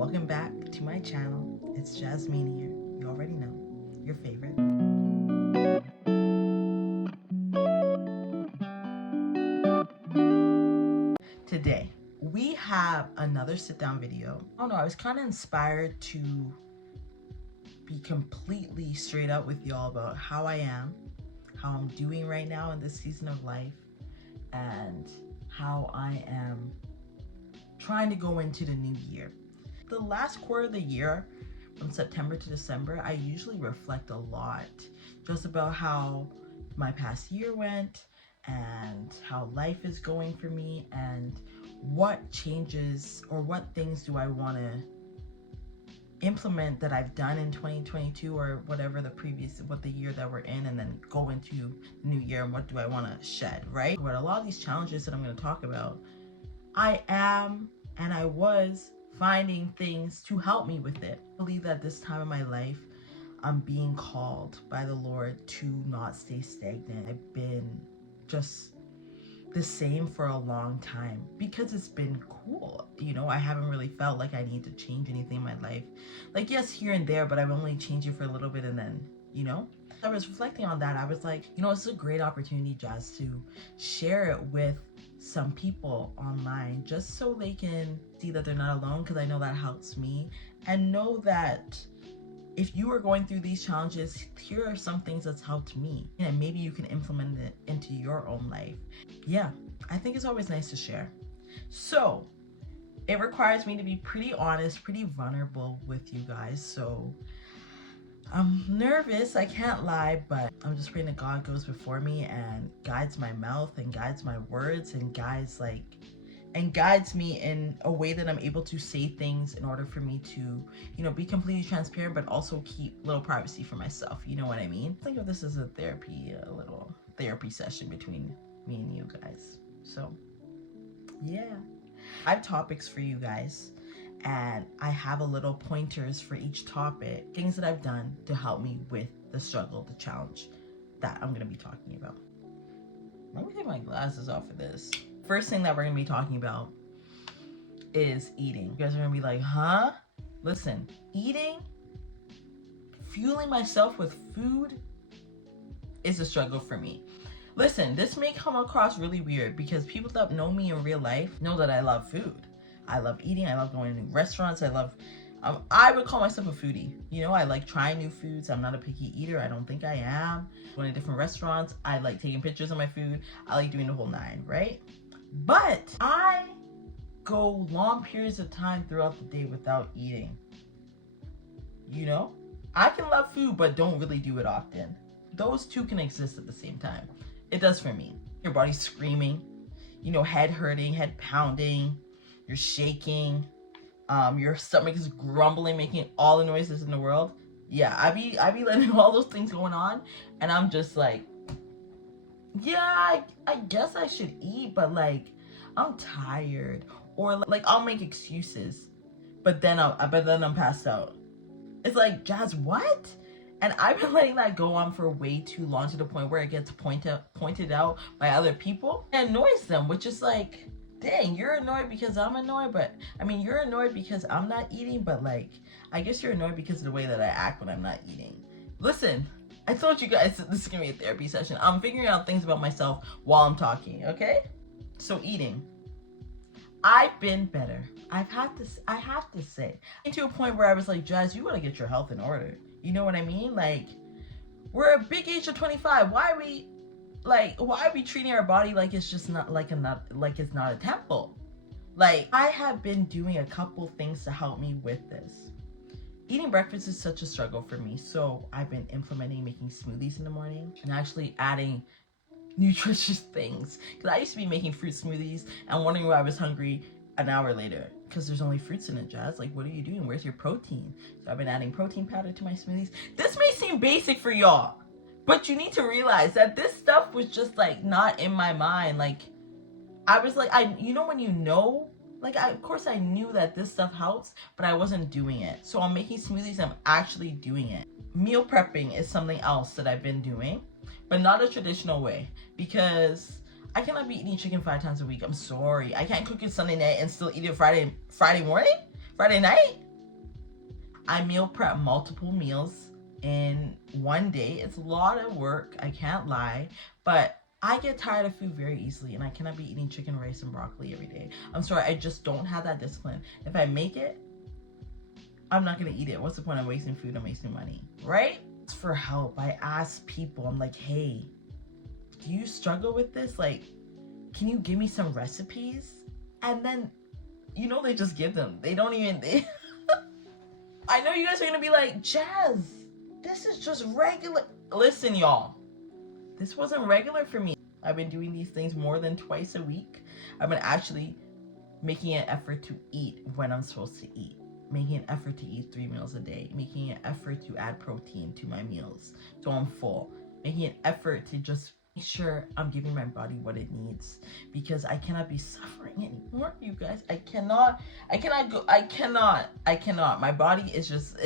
Welcome back to my channel. It's Jasmine here. You already know, your favorite. Today, we have another sit-down video. I don't know, I was kind of inspired to be completely straight up with y'all about how I am, how I'm doing right now in this season of life, and how I am trying to go into the new year. The last quarter of the year, from September to December, I usually reflect a lot just about how my past year went and how life is going for me and what changes or what things do I want to implement that I've done in 2022 or whatever what the year that we're in, and then go into the new year and what do I want to shed, right? But a lot of these challenges that I'm going to talk about, I am and I was finding things to help me with it. I believe that this time in my life, I'm being called by the Lord to not stay stagnant. I've been just the same for a long time because it's been cool. You know, I haven't really felt like I need to change anything in my life. Like, yes, here and there, but I've only changed it for a little bit and then, you know? I was reflecting on that. I was like, you know, it's a great opportunity, Jazz, to share it with some people online just so they can see that they're not alone, because I know that helps me, and know that if you are going through these challenges, here are some things that's helped me, and maybe you can implement it into your own life. Yeah, I think it's always nice to share. So it requires me to be pretty honest, pretty vulnerable with you guys. So I'm nervous, I can't lie, but I'm just praying that God goes before me and guides my mouth and guides my words and guides me in a way that I'm able to say things in order for me to, you know, be completely transparent, but also keep a little privacy for myself. You know what I mean? Think of this as a little therapy session between me and you guys. So yeah, I have topics for you guys, and I have a little pointers for each topic, things that I've done to help me with the struggle, the challenge that I'm going to be talking about. Let me take my glasses off for this. First thing that we're going to be talking about is eating. You guys are going to be like, huh? Listen, eating, fueling myself with food is a struggle for me. Listen, this may come across really weird because people that know me in real life know that I love food. I love eating. I love going to restaurants. I would call myself a foodie. You know, I like trying new foods. I'm not a picky eater. I don't think I am. Going to different restaurants. I like taking pictures of my food. I like doing the whole nine, right? But I go long periods of time throughout the day without eating. You know, I can love food, but don't really do it often. Those two can exist at the same time. It does for me. Your body's screaming, you know, head hurting, head pounding, you're shaking, your stomach is grumbling, making all the noises in the world. Yeah, I be letting all those things going on, and I'm just like, yeah, I guess I should eat, but like, I'm tired, or like I'll make excuses, but then I'm passed out. It's like, Jazz, what? And I've been letting that go on for way too long, to the point where it gets pointed out by other people. It annoys them, which is like, dang, you're annoyed because I'm annoyed, but I mean, you're annoyed because I'm not eating, but like, I guess you're annoyed because of the way that I act when I'm not eating. Listen, I told you guys this is gonna be a therapy session. I'm figuring out things about myself while I'm talking, okay? So eating. I've been better. I have to say. To a point where I was like, Jazz, you gotta get your health in order. You know what I mean? Like, we're a big age of 25. Why are we treating our body like it's just not it's not a temple? Like, I have been doing a couple things to help me with this. Eating breakfast is such a struggle for me, so I've been implementing making smoothies in the morning and actually adding nutritious things. Because I used to be making fruit smoothies and wondering why I was hungry an hour later, because there's only fruits in it, Jazz. Like, what are you doing? Where's your protein? So I've been adding protein powder to my smoothies. This may seem basic for y'all, but you need to realize that this stuff was just like not in my mind. Like, I was like, you know when you know, like, of course I knew that this stuff helps, but I wasn't doing it. So I'm making smoothies, I'm actually doing it. Meal prepping is something else that I've been doing, but not a traditional way, because I cannot be eating chicken 5 times a week. I'm sorry. I can't cook it Sunday night and still eat it Friday morning? Friday night? I meal prep multiple meals in one day. It's a lot of work, I can't lie, but I get tired of food very easily, and I cannot be eating chicken, rice, and broccoli every day. I'm sorry, I just don't have that discipline. If I make it, I'm not gonna eat it. What's the point of wasting food and wasting money, right? For help, I ask people, I'm like, hey, do you struggle with this? Like, can you give me some recipes? And then, you know, they just give them. They don't even, I know you guys are gonna be like, Jazz, this is just regular. Listen, y'all, this wasn't regular for me. I've been doing these things more than twice a week. I've been actually making an effort to eat when I'm supposed to eat. Making an effort to eat 3 meals a day. Making an effort to add protein to my meals so I'm full. Making an effort to just make sure I'm giving my body what it needs, because I cannot be suffering anymore, you guys. I cannot. My body is just,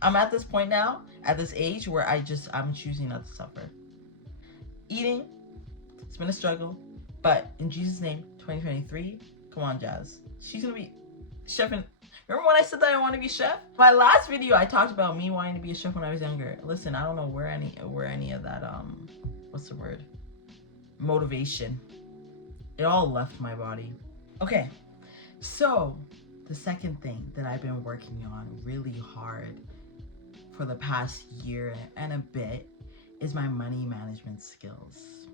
I'm at this point now, at this age where I'm choosing not to suffer. Eating, it's been a struggle, but in Jesus' name, 2023, come on, Jazz. She's gonna be chefing. Remember when I said that I want to be a chef? My last video, I talked about me wanting to be a chef when I was younger. Listen, I don't know where any of that, what's the word? Motivation. It all left my body. Okay, so the second thing that I've been working on really hard for the past year and a bit is my money management skills.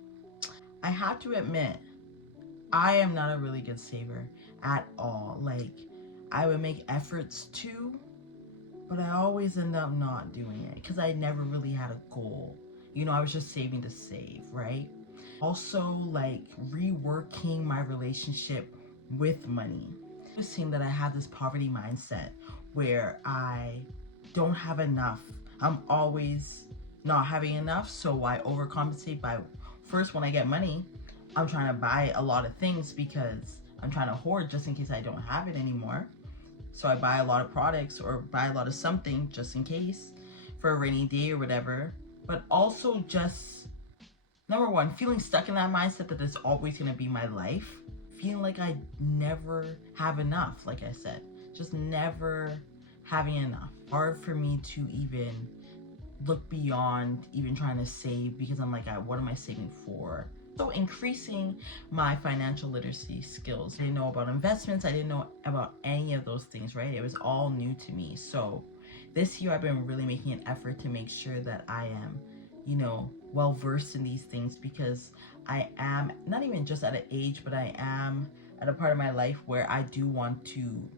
I have to admit, I am not a really good saver at all. Like, I would make efforts to, but I always end up not doing it because I never really had a goal. You know, I was just saving to save, right? Also, like, reworking my relationship with money. It seemed that I had this poverty mindset where I don't have enough. I'm always not having enough, so I overcompensate by, first, when I get money, I'm trying to buy a lot of things because I'm trying to hoard just in case I don't have it anymore. So I buy a lot of products or buy a lot of something just in case for a rainy day or whatever. But also just, number one, feeling stuck in that mindset that it's always going to be my life. Feeling like I never have enough, like I said. Just never having enough. Hard for me to even look beyond even trying to save, because I'm like, what am I saving for? So increasing my financial literacy skills. I didn't know about investments. I didn't know about any of those things, right? It was all new to me. So this year I've been really making an effort to make sure that I am, you know, well versed in these things, because I am not even just at an age, but I am at a part of my life where I do want to,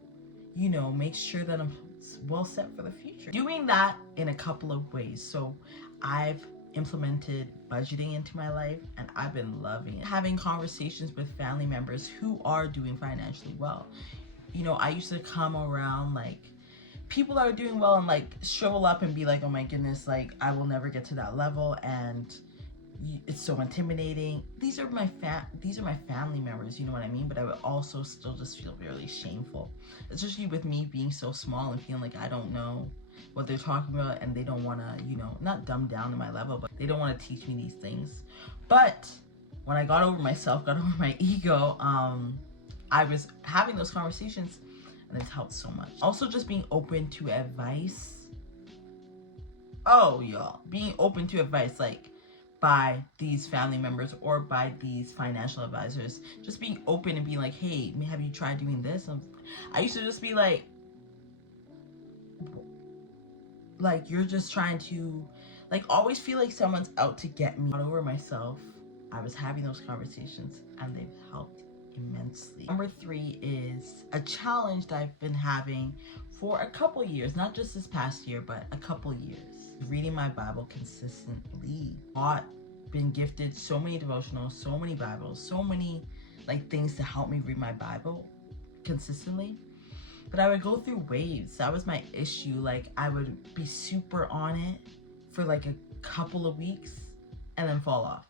you know, make sure that I'm well set for the future. Doing that in a couple of ways. So I've implemented budgeting into my life, and I've been loving it. Having conversations with family members who are doing financially well. You know, I used to come around like people that are doing well and like shrivel up and be like, oh my goodness, like I will never get to that level, and it's so intimidating. These are my family members, you know what I mean? But I would also still just feel really shameful, especially with me being so small and feeling like I don't know what they're talking about, and they don't want to, you know, not dumb down to my level, but they don't want to teach me these things. But when I got over myself, got over my ego, I was having those conversations, and it's helped so much. Also, just being open to advice. Oh, y'all, being open to advice, like by these family members or by these financial advisors. Just being open and being like, hey, have you tried doing this? I used to just be like, you're just trying to, like, always feel like someone's out to get me. Got over myself. I was having those conversations, and they've helped immensely. Number 3 is a challenge that I've been having for a couple years, not just this past year, but a couple years. Reading my Bible consistently. Been gifted so many devotionals, so many Bibles, so many like things to help me read my Bible consistently. But I would go through waves. That was my issue. Like, I would be super on it for like a couple of weeks and then fall off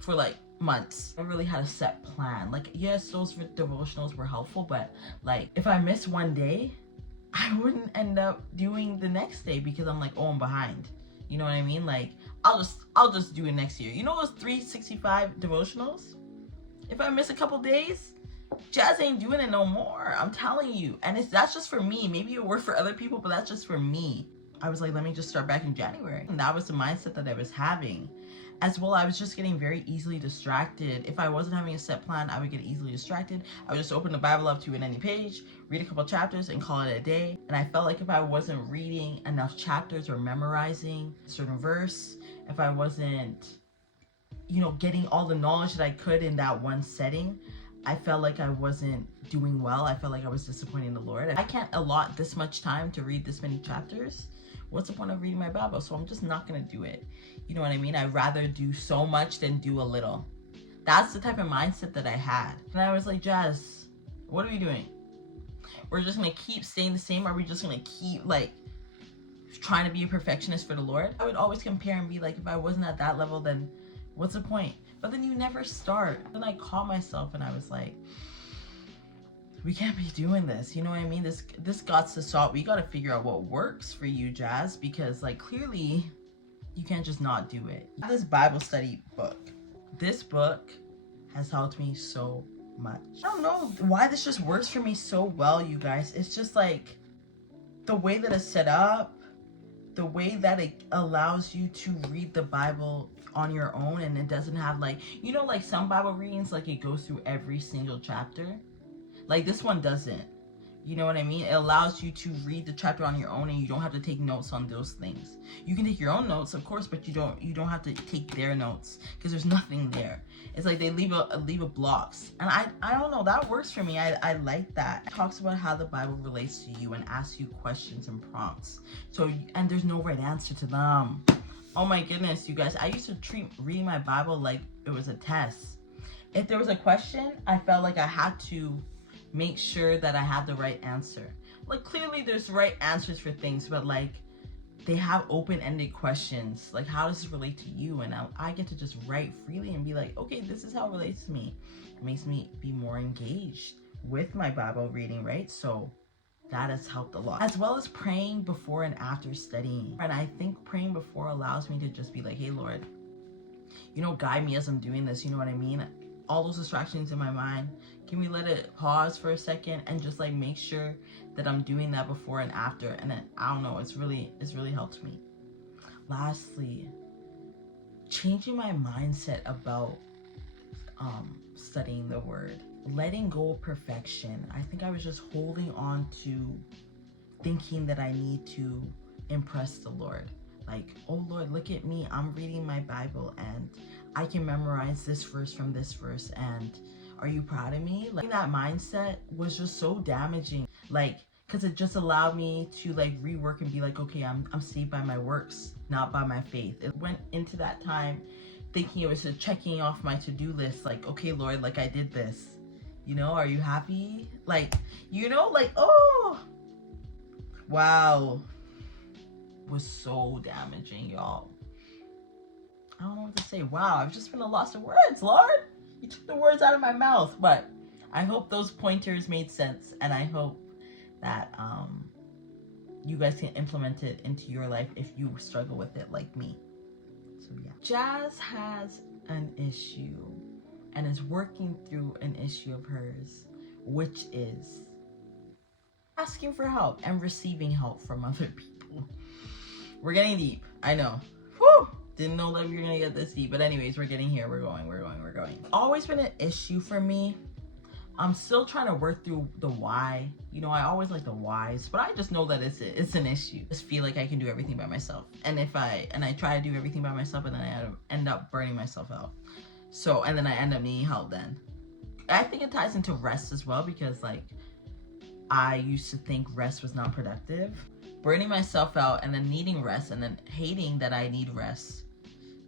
for like months. I really had a set plan. Like, yes, those devotionals were helpful, but like if I miss one day, I wouldn't end up doing the next day because I'm like, oh, I'm behind. You know what I mean? Like, I'll just do it next year. You know those 365 devotionals? If I miss a couple days, Jazz ain't doing it no more. I'm telling you. And that's just for me. Maybe it worked for other people, but that's just for me. I was like, let me just start back in January. And that was the mindset that I was having. As well, I was just getting very easily distracted. If I wasn't having a set plan, I would get easily distracted. I would just open the Bible up to an any page, read a couple chapters, and call it a day. And I felt like if I wasn't reading enough chapters or memorizing a certain verse, if I wasn't, getting all the knowledge that I could in that one setting, I felt like I wasn't doing well. I felt like I was disappointing the Lord. I can't allot this much time to read this many chapters. What's the point of reading my Bible? So I'm just not gonna do it. You know what I mean? I'd rather do so much than do a little. That's the type of mindset that I had. And I was like, Jazz, what are we doing? We're just gonna keep staying the same? Are we just gonna keep trying to be a perfectionist for the Lord? I would always compare and be like, if I wasn't at that level, then what's the point? But then you never start. Then I caught myself and I was like, we can't be doing this. You know what I mean? This got to stop. We got to figure out what works for you, Jazz, because clearly you can't just not do it. This Bible study book. This book has helped me so much. I don't know why this just works for me so well, you guys. It's just the way that it's set up, the way that it allows you to read the Bible on your own, and it doesn't have some Bible readings it goes through every single chapter. This one doesn't. You know what I mean? It allows you to read the chapter on your own, and you don't have to take notes on those things. You can take your own notes, of course, but you don't have to take their notes because there's nothing there. It's like they leave a blocks, and I don't know, that works for me. I like that. It talks about how the Bible relates to you and asks you questions and prompts. And there's no right answer to them. Oh my goodness, you guys! I used to treat reading my Bible like it was a test. If there was a question, I felt like I had to make sure that I had the right answer. Clearly there's right answers for things, but they have open-ended questions. How does this relate to you? And I get to just write freely and be like, okay, this is how it relates to me. It makes me be more engaged with my Bible reading, right? So that has helped a lot. As well as praying before and after studying. And I think praying before allows me to just be like, hey, Lord, guide me as I'm doing this. You know what I mean? All those distractions in my mind, can we let it pause for a second and just make sure that I'm doing that before and after? And then I don't know, it's really helped me. Lastly, changing my mindset about studying the word, letting go of perfection. I think I was just holding on to thinking that I need to impress the Lord. Oh Lord, look at me, I'm reading my Bible and I can memorize this verse from this verse, and are you proud of me? That mindset was just so damaging, because it just allowed me to rework and be okay, I'm saved by my works, not by my faith. It went into that time thinking it was just checking off my to-do list, okay, Lord, I did this, are you happy? Oh wow, it was so damaging, y'all. I don't know what to say. Wow, I've just been a loss of words, Lord. You took the words out of my mouth, but I hope those pointers made sense, and I hope that you guys can implement it into your life if you struggle with it like me. So yeah. Jazz has an issue and is working through an issue of hers, which is asking for help and receiving help from other people. We're getting deep, I know. Whew! Didn't know that we were gonna get this deep, but anyways, we're getting here. We're going. Always been an issue for me. I'm still trying to work through the why. I always like the whys, but I just know that it's an issue. I just feel like I can do everything by myself, and I try to do everything by myself, and then I end up burning myself out. So, and then I end up needing help. Then I think it ties into rest as well, because I used to think rest was not productive. Burning myself out and then needing rest, and then hating that I need rest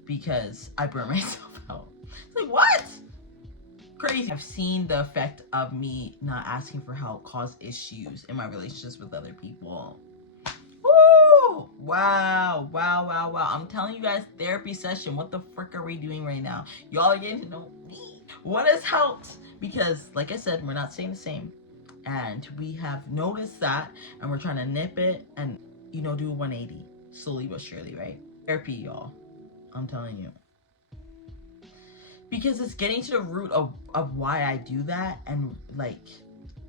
because I burn myself out. It's what? Crazy. I've seen the effect of me not asking for help cause issues in my relationships with other people. Woo! Wow. I'm telling you guys, therapy session. What the frick are we doing right now? Y'all are getting to know me. What has helped? Because like I said, we're not staying the same. And we have noticed that, and we're trying to nip it and, do a 180 slowly but surely, right? Therapy, y'all. I'm telling you. because it's getting to the root of why I do that, and like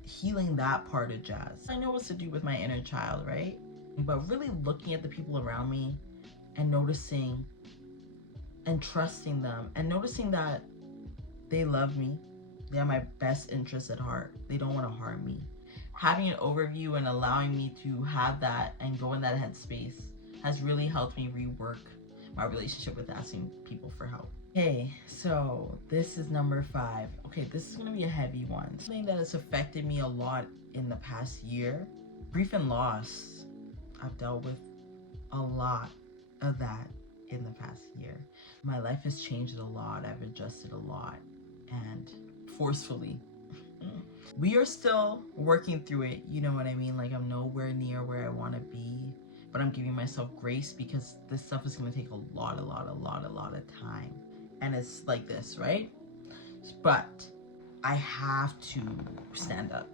healing that part of Jazz. I know what's to do with my inner child, right? But really looking at the people around me and noticing and trusting them and noticing that they love me. They have my best interests at heart. They don't want to harm me. Having an overview and allowing me to have that and go in that headspace has really helped me rework my relationship with asking people for help. Okay, so this is number 5. Okay, this is gonna be a heavy one. Something that has affected me a lot in the past year. Grief and loss. I've dealt with a lot of that in the past year. My life has changed a lot. I've adjusted a lot, and forcefully. We are still working through it, you know what I mean? Like, I'm nowhere near where I want to be, but I'm giving myself grace because this stuff is going to take a lot of time. And it's like this, right? But I have to stand up.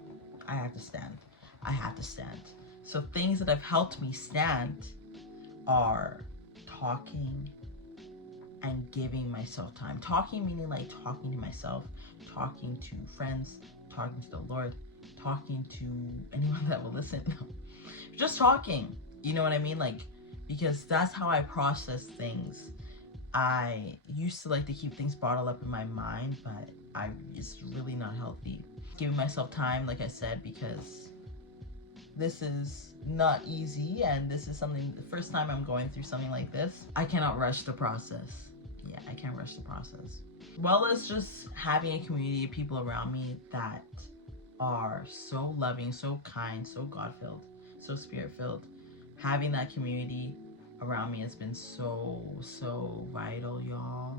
I have to stand. So things that have helped me stand are talking and giving myself time. Talking meaning like talking to myself, talking to friends, talking to the Lord, talking to anyone that will listen. Just talking, you know what I mean? Like, because that's how I process things. I used to like to keep things bottled up in my mind, but it's really not healthy. Giving myself time, like I said, because this is not easy, and this is something, the first time I'm going through something like this. I cannot rush the process. Yeah, I can't rush the process. Well as just having a community of people around me that are so loving, so kind, so God-filled, so spirit-filled. Having that community around me has been so vital, y'all.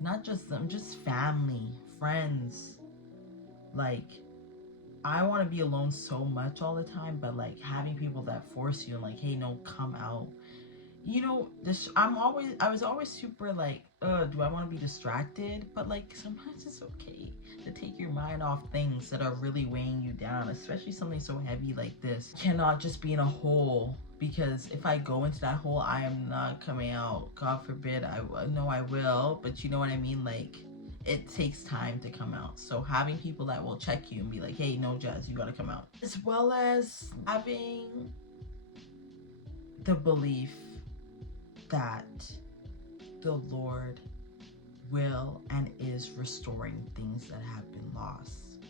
Not just them, just family, friends. Like, I want to be alone so much all the time, but like having people that force you and like, hey, no, come out. You know, I was always super like, do I want to be distracted? But like, sometimes it's okay to take your mind off things that are really weighing you down, especially something so heavy like this. You cannot just be in a hole, because if I go into that hole, I am not coming out. God forbid. I know I will, but you know what I mean? Like, it takes time to come out. So having people that will check you and be like, hey, no, Jazz, you gotta come out. As well as having the belief that the Lord will and is restoring things that have been lost.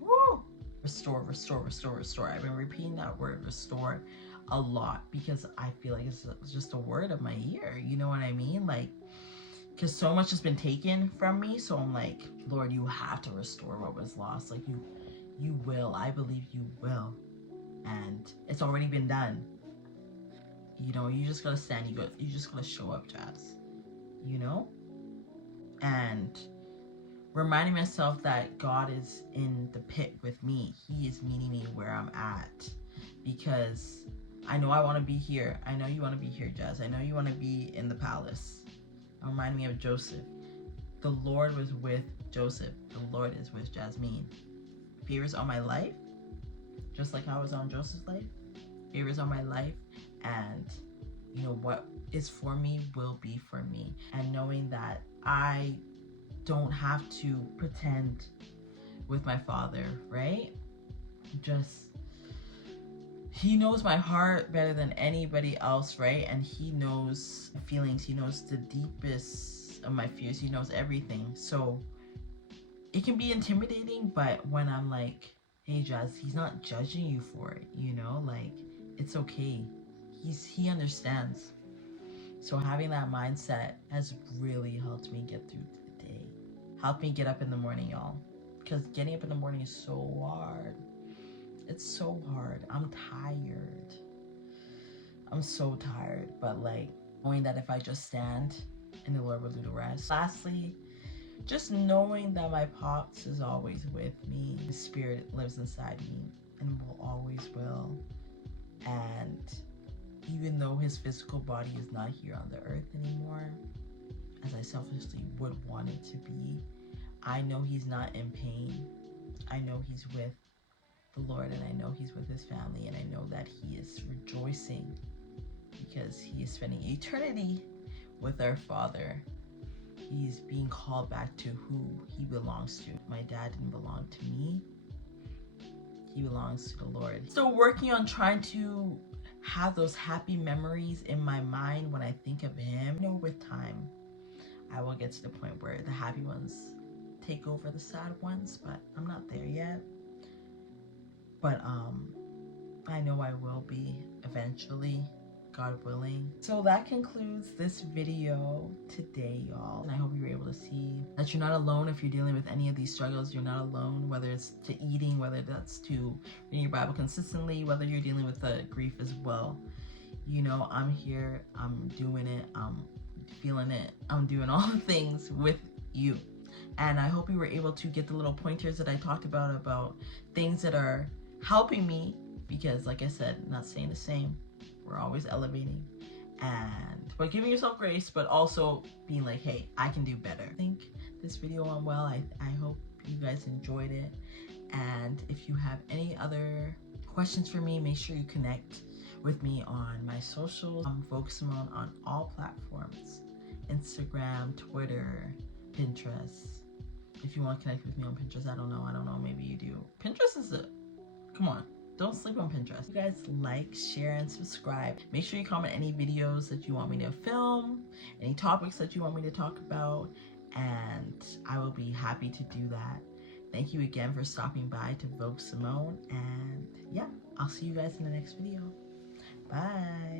Woo! Restore. I've been repeating that word restore a lot because I feel like it's just a word of my ear. You know what I mean? Like, because so much has been taken from me. So I'm like, Lord, you have to restore what was lost. Like, you will. I believe you will. And it's already been done. You know, you just gotta stand. You just gotta show up, Jazz. You know? And reminding myself that God is in the pit with me. He is meeting me where I'm at. Because I know I want to be here. I know you want to be here, Jazz. I know you want to be in the palace. Remind me of Joseph. The Lord was with Joseph. The Lord is with Jasmine. Favors on my life, just like I was on Joseph's life. Favors on my life, and you know what is for me will be for me. And knowing that I don't have to pretend with my Father, right? He knows my heart better than anybody else, right? And he knows feelings. He knows the deepest of my fears. He knows everything. So it can be intimidating, but when I'm like, hey, Jazz, he's not judging you for it, you know? Like, it's okay. He understands. So having that mindset has really helped me get through the day. Helped me get up in the morning, y'all. Because getting up in the morning is so hard. It's so hard. I'm tired. I'm so tired. But like, knowing that if I just stand and the Lord will do the rest. Lastly, just knowing that my Pops is always with me. His spirit lives inside me and always will. And even though his physical body is not here on the earth anymore, as I selfishly would want it to be, I know he's not in pain. I know he's with the Lord, and I know he's with his family, and I know that he is rejoicing because he is spending eternity with our Father. he's being called back to who he belongs to. My dad didn't belong to me. He belongs to the Lord. Still working on trying to have those happy memories in my mind when I think of him. You know, with time, I will get to the point where the happy ones take over the sad ones, but I'm not there yet. But I know I will be eventually, God willing. So that concludes this video today, y'all. And I hope you were able to see that you're not alone if you're dealing with any of these struggles. You're not alone, whether it's to eating, whether that's to reading your Bible consistently, whether you're dealing with the grief as well. You know, I'm here, I'm doing it, I'm feeling it, I'm doing all the things with you. And I hope you were able to get the little pointers that I talked about things that are helping me, because like I said, not staying the same. We're always elevating, but giving yourself grace, but also being like, hey, I can do better. I think this video went well. I hope you guys enjoyed it. And if you have any other questions for me, make sure you connect with me on my socials. I'm Vogue Simone on all platforms: Instagram, Twitter, Pinterest. If you want to connect with me on Pinterest, I don't know, maybe you do. Pinterest is come on, don't sleep on Pinterest. You guys like, share, and subscribe. Make sure you comment any videos that you want me to film, any topics that you want me to talk about, and I will be happy to do that. Thank you again for stopping by to Vogue Simone, and yeah, I'll see you guys in the next video. Bye.